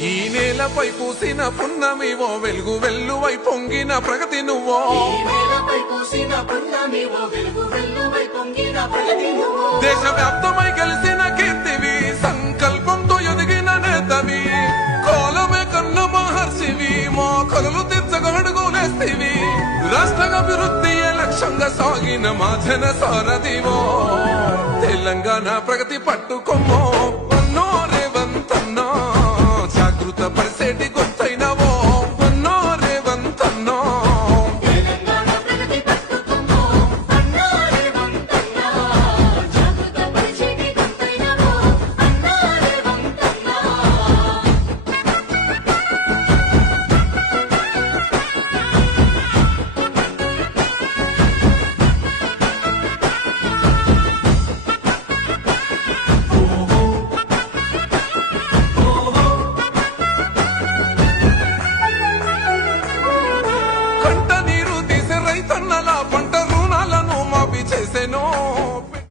ఈ నేలపై పూసిన పున్నమివో వెలుగు వెల్లువై పొంగిన ప్రగతి నువ్వో. ఈ నేలపై పూసిన దేశవ్యాప్తమై గెలిచిన కీర్తివి సంకల్పంతో ఎదిగిన నేతవి కోలమే కన్న మహర్షివి మా కలలు తీర్చగడుగులేస్తివి రాష్ట్ర అభివృద్ధి లక్ష్యంగా సాగిన మా జన సారథివో. తెలంగాణ ప్రగతి పట్టుకోమో